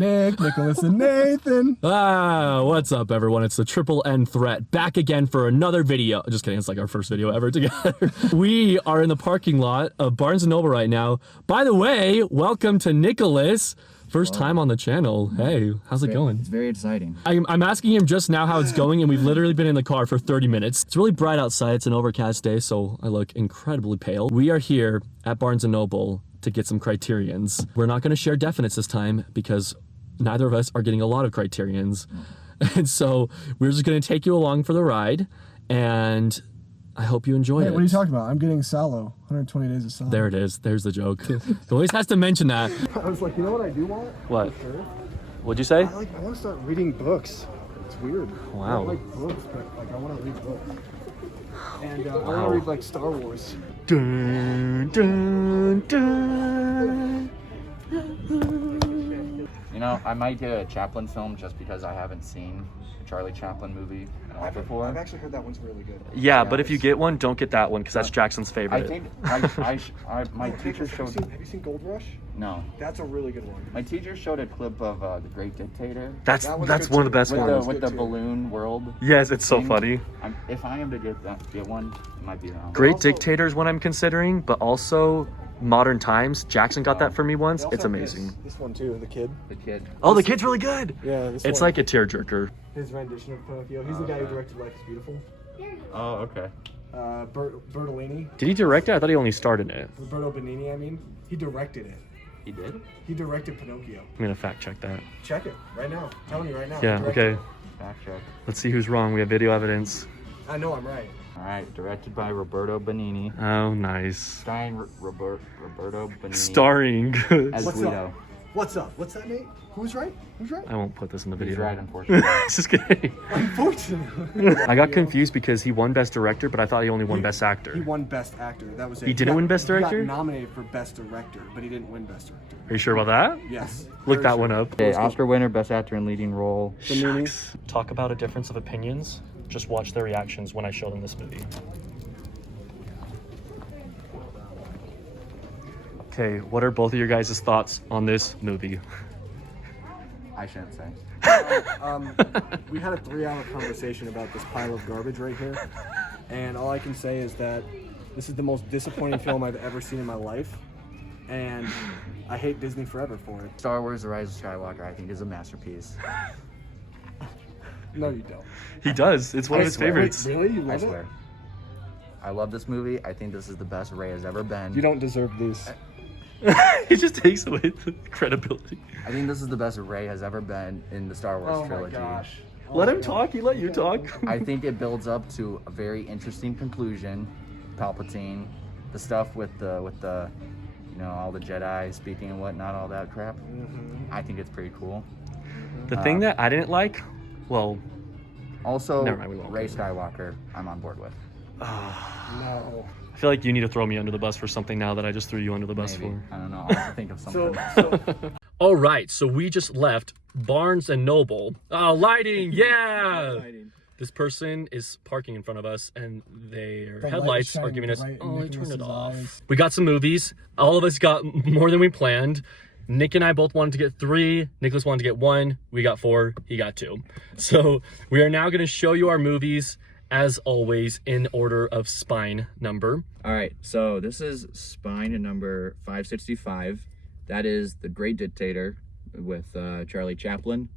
Nick, Nicholas, and Nathan. What's up, everyone? It's the Triple N Threat back again for another video. Just kidding, it's like our first video ever together. We are in the parking lot of Barnes & Noble right now. By the way, welcome to Nicholas. First time on the channel. Hey, how's it going? It's very exciting. I'm asking him just now how it's going, and we've literally been in the car for 30 minutes. It's really bright outside. It's an overcast day, so I look incredibly pale. We are here at Barnes & Noble to get some Criterions. We're not going to share definites this time because neither of us are getting a lot of Criterions. And so we're just going to take you along for the ride, and I hope you enjoy it. What are you talking about? I'm getting Salo. 120 days of Salo. There it is. There's the joke. He always has to mention that. I was like, you know what I do want? What? For sure? What'd you say? I want to start reading books. It's weird. Wow. I don't like books, but like I want to read books. And I want to read like Star Wars. Dun, dun, dun. You know, I might get a Chaplin film just because I haven't seen a Charlie Chaplin movie before. I've actually heard that one's really good. Yeah, but if you get one, don't get that one because that's Jackson's favorite. I think my teacher showed. Have you seen Gold Rush? No. That's a really good one. My teacher showed a clip of The Great Dictator. That's That one's one good of the best too. ones. With the balloon world. Yes, it's so thing. funny. If I am to get one, it might be that one. Great also- Dictator is one I'm considering, but also Modern Times. Jackson got that for me once. They also It's have amazing. This one too, The Kid. The kid. Oh, the kid's really good. Yeah, this It's one. like a tearjerker. His rendition of Pinocchio. He's the guy who directed Life is Beautiful. Oh, okay. Bertolini. Did he direct it? I thought he only starred in it. Roberto Benigni, I mean. He directed it. He did? He directed Pinocchio. I'm gonna fact check that. Check it right now. I'm telling you right now. Yeah, He directed okay. it. Fact check. Let's see who's wrong. We have video evidence. I know I'm right. All right, directed by Roberto Benigni. Oh, nice. Starring Roberto Benigni Starring. as What's Guido. up? What's up? What's that, Nate? Who's right? Who's right? I won't put this in the video. He's right, unfortunately. Just kidding. Unfortunately. I got confused because he won Best Director, but I thought he only won Best Actor. He won Best Actor. That was it. He didn't win Best Director? He got nominated for Best Director, but he didn't win Best Director. Are you sure about that? Yes. Look Very that sure. one up. Okay, Oscar winner, Best Actor in Leading Role. Shucks. Talk about a difference of opinions. Just watch their reactions when I show them this movie. Okay, what are both of your guys' thoughts on this movie? I shouldn't say. We had a 3-hour conversation about this pile of garbage right here, and all I can say is that this is the most disappointing film I've ever seen in my life, and I hate Disney forever for it. Star Wars: The Rise of Skywalker, I think, is a masterpiece. No, you don't. He does. It's one of his swear. favorites. Wait, really? You I love swear. it? I love this movie. I think this is the best Rey has ever been. You don't deserve these. He just takes away the credibility. I think this is the best Rey has ever been in the Star Wars Oh my trilogy. gosh. Let him talk. He let you talk. I think it builds up to a very interesting conclusion. Palpatine, the stuff with the you know, all the Jedi speaking and whatnot, all that crap. I think it's pretty cool. The thing that I didn't like, well, Also, Never mind, we won't Rey go Skywalker, I'm on board with. No. I feel like you need to throw me under the bus for something now that I just threw you under the bus Maybe. for. I don't know. I'll have to think of something. So All right, so we just left Barnes & Noble. Oh, lighting, yeah! This person is parking in front of us, and their The headlights light are giving us, shining oh, right in turn it Nicholas's off. eyes. We got some movies. All of us got more than we planned. Nick and I both wanted to get 3. Nicholas wanted to get 1. We got 4. He got 2. So we are now going to show you our movies, as always, in order of spine number. All right, so this is spine number 565. That is The Great Dictator with Charlie Chaplin.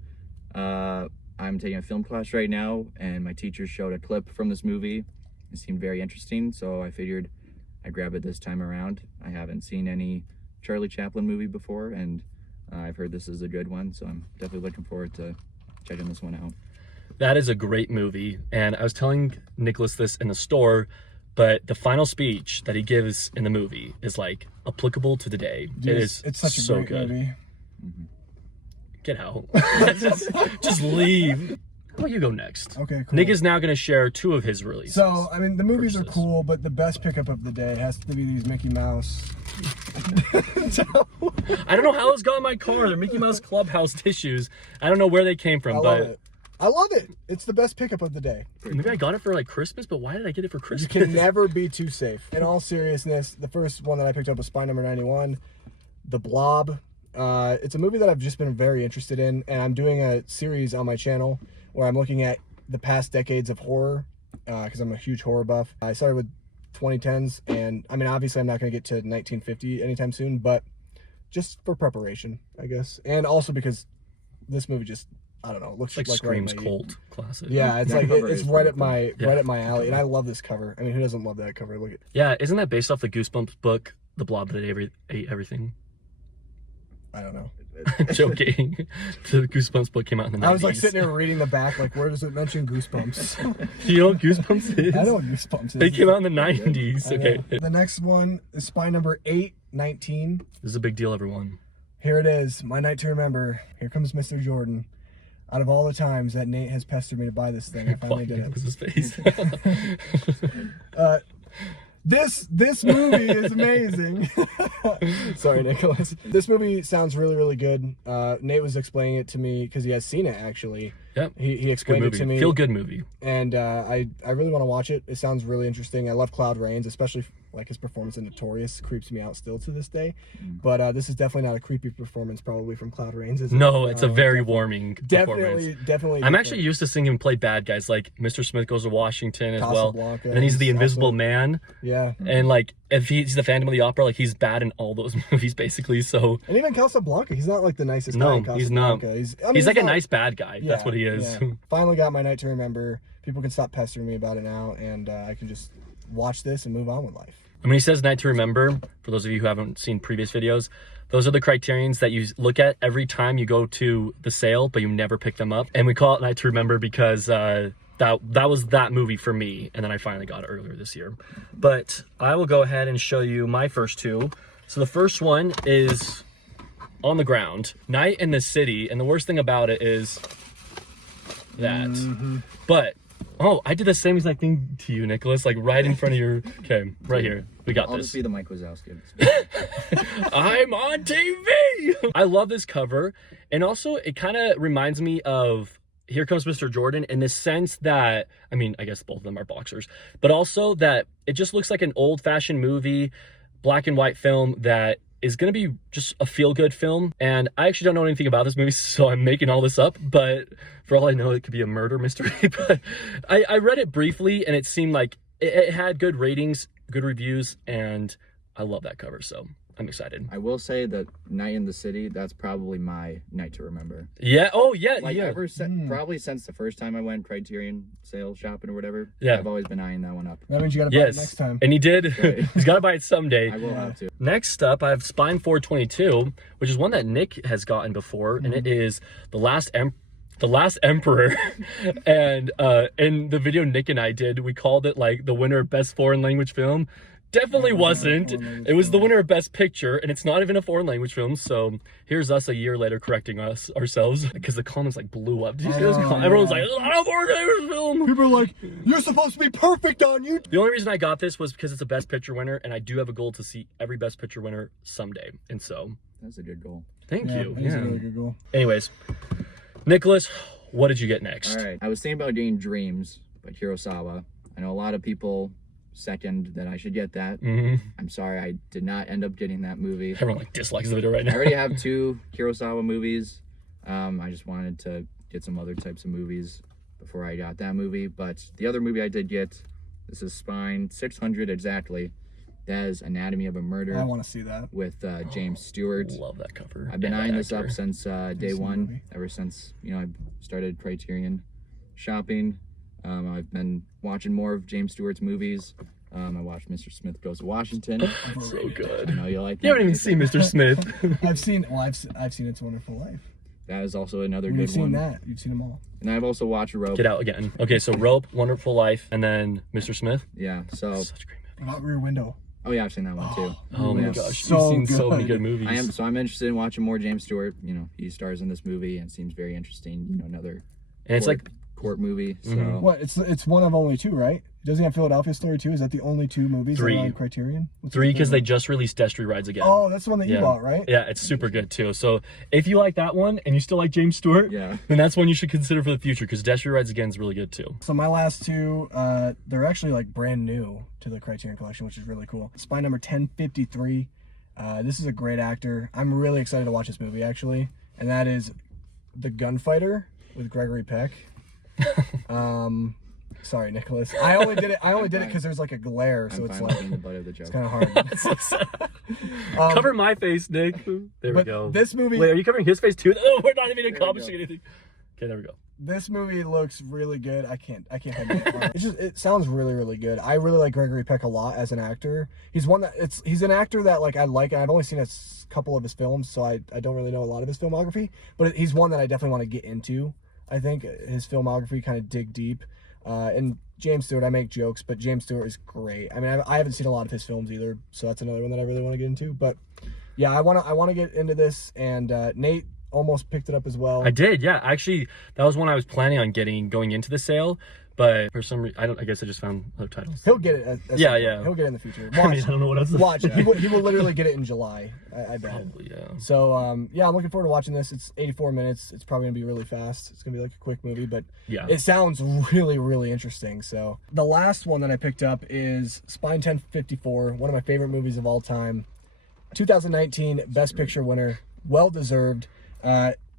I'm taking a film class right now, and my teacher showed a clip from this movie. It seemed very interesting, so I figured I'd grab it this time around. I haven't seen any Charlie Chaplin movie before, and I've heard this is a good one, so I'm definitely looking forward to checking this one out. That is a great movie, and I was telling Nicholas this in the store, but the final speech that he gives in the movie is like applicable to today. Dude, it is it's such a so great good. movie. Get out. just leave. How about you go next? Okay, cool. Nick is now going to share 2 of his releases. So, I mean, the movies are Purchases. cool, but the best pickup of the day has to be these Mickey Mouse. I don't know how those got in my car. They're Mickey Mouse Clubhouse tissues. I don't know where they came from, I but love it. I love it. It's the best pickup of the day. maybe I got it for like Christmas, but why did I get it for You Christmas? can never be too safe. In all seriousness, the first one that I picked up was Spy number 91. The Blob It's a movie that I've just been very interested in, and I'm doing a series on my channel where I'm looking at the past decades of horror, because I'm a huge horror buff. I started with 2010s, and I mean, obviously I'm not going to get to 1950 anytime soon, but just for preparation, I guess. And also because this movie just, I don't know, looks Like like screams right cult classic. Yeah, it's like cover it's is right pretty at my right at my alley, and I love this cover. I mean, who doesn't love that cover? Look at Yeah, isn't that based off the Goosebumps book, The Blob That Ate Everything? I don't know. Joking. The Goosebumps book came out in the 90s. I was like sitting there reading the back, like, where does it mention Goosebumps? You know what Goosebumps is? I know what Goosebumps is. They came out in the 90s. I Okay. know. The next one is spine number 819. This is a big deal, everyone. Here it is, my night to remember. Here comes Mr. Jordan. Out of all the times that Nate has pestered me to buy this thing, I finally did That was his face. it. This movie is amazing. Sorry, Nicholas. This movie sounds really, really good. Nate was explaining it to me because he has seen it, actually. Yep. He Good explained it movie. to me. Feel good movie. And I really want to watch it. It sounds really interesting. I love Cloud Rains, especially like his performance in Notorious creeps me out still to this day. But this is definitely not a creepy performance probably from Cloud Rains, is it? No, it's a very warming performance. Definitely. I'm actually used to seeing him play bad guys, like Mr. Smith Goes to Washington as well. Casablanca And then he's the is Invisible also- Man. Yeah. And like, if he's the Phantom of the Opera, like he's bad in all those movies basically. So And even Casablanca, he's not like the nicest guy no, in he's not. Casablanca. He's like a not- nice bad guy. That's what he is. Yeah. Finally got my night to remember. People can stop pestering me about it now, and I can just watch this and move on with life. And when he says Night to Remember, for those of you who haven't seen previous videos, those are the criterions that you look at every time you go to the sale, but you never pick them up. And we call it Night to Remember because that was that movie for me, and then I finally got it earlier this year. But I will go ahead and show you my first two. So the first one is On the Ground, Night in the City, and the worst thing about it is that. But oh, I did the same exact thing to you, Nicholas, like right in front of your. Okay, right here. We got I'll this. just be the Mike Wazowski. I'm on TV. I love this cover, and also it kind of reminds me of Here Comes Mr. Jordan in the sense that, I mean, I guess both of them are boxers, but also that it just looks like an old-fashioned movie, black and white film that is going to be just a feel-good film. And I actually don't know anything about this movie, so I'm making all this up, but for all I know, it could be a murder mystery. But I read it briefly, and it seemed like it had good ratings, good reviews, and I love that cover, so I'm excited. I will say that Night in the City, that's probably my night to remember. Yeah. Oh, yeah. Like yeah. probably since the first time I went Criterion sale shopping or whatever. Yeah. I've always been eyeing that one up. That means you gotta buy it Yes. next time. And he did. Right. He's got to buy it someday. I will have to. Next up, I have Spine 422, which is one that Nick has gotten before, and it is The Last Emperor. And in the video Nick and I did, we called it like the winner of Best Foreign Language Film. Definitely wasn't. It was the winner of Best Picture, and it's not even a foreign language film. So here's us a year later correcting ourselves because the comments like blew up. Did you see those comments? Everyone's like, "It's not a foreign language film." People are like, you're supposed to be perfect on YouTube. The only reason I got this was because it's a Best Picture winner, and I do have a goal to see every Best Picture winner someday. And so, That's a good goal. thank you. That's a really good goal. Anyways, Nicholas, what did you get next? All right. I was thinking about getting Dreams by Kurosawa. I know a lot of people second that I should get that. I'm sorry, I did not end up getting that movie. Everyone like dislikes the video right I now. already have 2 Kurosawa movies. I just wanted to get some other types of movies before I got that movie. But the other movie I did get, this is Spine 600 exactly. That is Anatomy of a Murder. I want to see that. With James Stewart. Love that cover. I've been and eyeing that this up actor. since day the one, movie. ever since, you know, I started Criterion shopping. I've been watching more of James Stewart's movies. I watched Mr. Smith Goes to Washington. So I good. know you like that. You haven't even seen Mr. Smith. I've seen It's a Wonderful Life. That is also another When good you've seen one. that, you've seen them all. And I've also watched Rope. Get Out again. Okay, so Rope, Wonderful Life, and then Mr. Smith. Yeah, so, Such a great movie. About Rear Window. oh yeah, I've seen that one too. Oh my Yeah. gosh, So you've seen so many good. good movies. I'm interested in watching more James Stewart. You know, he stars in this movie and seems very interesting. You know, another And it's like, court movie. So What? It's one of only 2, right? Doesn't he have Philadelphia Story 2? Is that the only 2 movies that 3. are on Criterion? What's 3 the because third they just released Destry Rides Again. one? Oh, that's the one that you Yeah. bought, right? Yeah, it's super good too. So if you like that one and you still like James Stewart, yeah. then that's one you should consider for the future because Destry Rides Again is really good too. So my last 2, they're actually like brand new to the Criterion collection, which is really cool. Spine number 1053. This is a great actor. I'm really excited to watch this movie, actually. And that is The Gunfighter with Gregory Peck. Sorry, Nicholas. I only did it because there's like a glare, so it's like the butt of the joke. it's kind of hard. So sad. Cover my face, Nick. There we go. This movie. Wait, are you covering his face too? Oh, we're not even accomplishing anything. Okay, there we go. This movie looks really good. I can't admit it. It sounds really, really good. I really like Gregory Peck a lot as an actor. He's an actor that like I like, and I've only seen a couple of his films, so I don't really know a lot of his filmography, but he's one that I definitely want to get into. I think his filmography, kind of dig deep. And James Stewart, I make jokes, but James Stewart is great. I mean, I haven't seen a lot of his films either, so that's another one that I really want to get into. But yeah, I want to get into this, and Nate almost picked it up as well. I did, yeah. Actually, that was one I was planning on going into the sale, but for some reason, I guess I just found other titles. He'll get it. Yeah. He'll get it in the future. I mean, I don't know what else to Watch. say. He will literally get it in July. I bet. Probably, yeah. So yeah, I'm looking forward to watching this. It's 84 minutes. It's probably gonna be really fast. It's gonna be like a quick movie, but yeah, it sounds really, really interesting. So the last one that I picked up is Spine 1054, one of my favorite movies of all time. 2019 Best Picture winner, well deserved.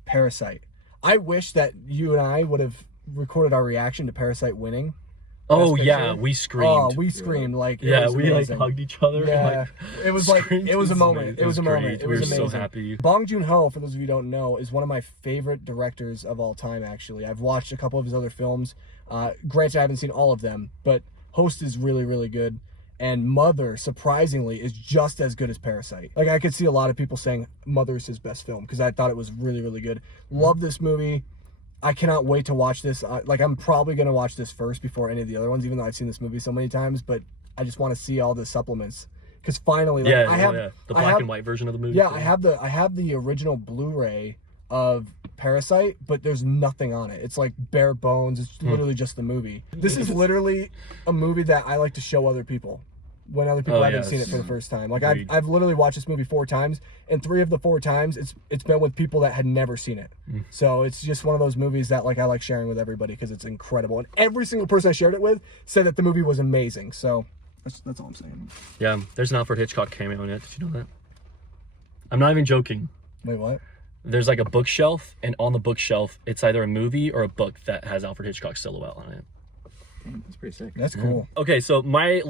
Parasite. I wish that you and I would have recorded our reaction to Parasite winning. Oh yeah, we screamed. Oh, we screamed like yeah, we like hugged each other. Yeah, and, it was like it was a moment. It was a moment. It was amazing. amazing. So happy. Bong Joon-ho, for those of you who don't know, is one of my favorite directors of all time. Actually, I've watched a couple of his other films. Granted, I haven't seen all of them, but Host is really, really good. And Mother, surprisingly, is just as good as Parasite. Like, I could see a lot of people saying Mother is his best film because I thought it was really, really good. Love this movie. I cannot wait to watch this. I'm probably going to watch this first before any of the other ones, even though I've seen this movie so many times. But I just want to see all the supplements because finally, like, I have the black and white version of the movie. Yeah, I have the original Blu-ray of Parasite, but there's nothing on it. It's like bare bones. It's literally just the movie. This is literally a movie that I like to show other people when other people haven't seen it for the first time. Like I've literally watched this movie 4 times, and 3 of the 4 times it's been with people that had never seen it. So it's just one of those movies that like I like sharing with everybody because it's incredible. And every single person I shared it with said that the movie was amazing. So that's all I'm saying. Yeah, there's an Alfred Hitchcock cameo in it. Did you know that? I'm not even joking. Wait, what? There's like a bookshelf, and on the bookshelf, it's either a movie or a book that has Alfred Hitchcock's silhouette on it. That's pretty sick. That's cool. Okay, so my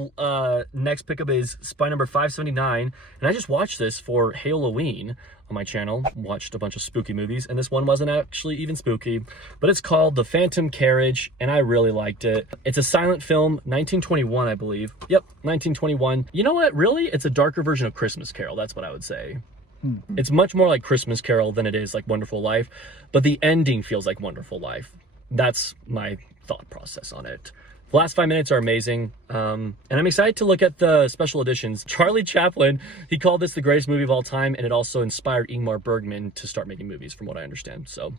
next pickup is Spy number 579, and I just watched this for Halloween on my channel. Watched a bunch of spooky movies, and this one wasn't actually even spooky, but it's called The Phantom Carriage, and I really liked it. It's a silent film, 1921, I believe. Yep, 1921. You know what? Really, it's a darker version of Christmas Carol. That's what I would say. It's much more like Christmas Carol than it is like Wonderful Life, but the ending feels like Wonderful Life. That's my thought process on it. The last 5 minutes are amazing, and I'm excited to look at the special editions. Charlie Chaplin, he called this the greatest movie of all time, and it also inspired Ingmar Bergman to start making movies, from what I understand. So,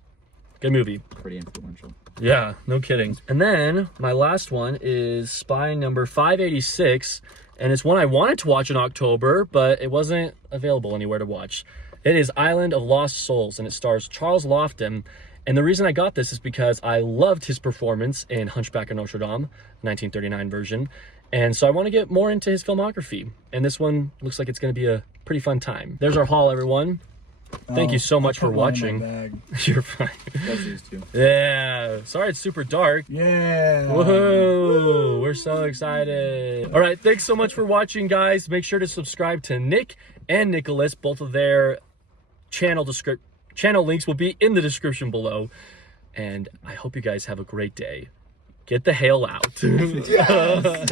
good movie. Pretty influential. Yeah, no kidding. And then my last one is Spy number 586, and it's one I wanted to watch in October, but it wasn't available anywhere to watch. It is Island of Lost Souls, and it stars Charles Laughton. And the reason I got this is because I loved his performance in Hunchback of Notre Dame, 1939 version. And so I want to get more into his filmography. And this one looks like it's going to be a pretty fun time. There's our haul, everyone. Thank you so much for watching. You're fine. These two. Yeah. Sorry it's super dark. Yeah. Whoa. We're so excited. All right. Thanks so much for watching, guys. Make sure to subscribe to Nick and Nicholas. Both of their channel links will be in the description below. And I hope you guys have a great day. Get the hail out. Yes. Yeah.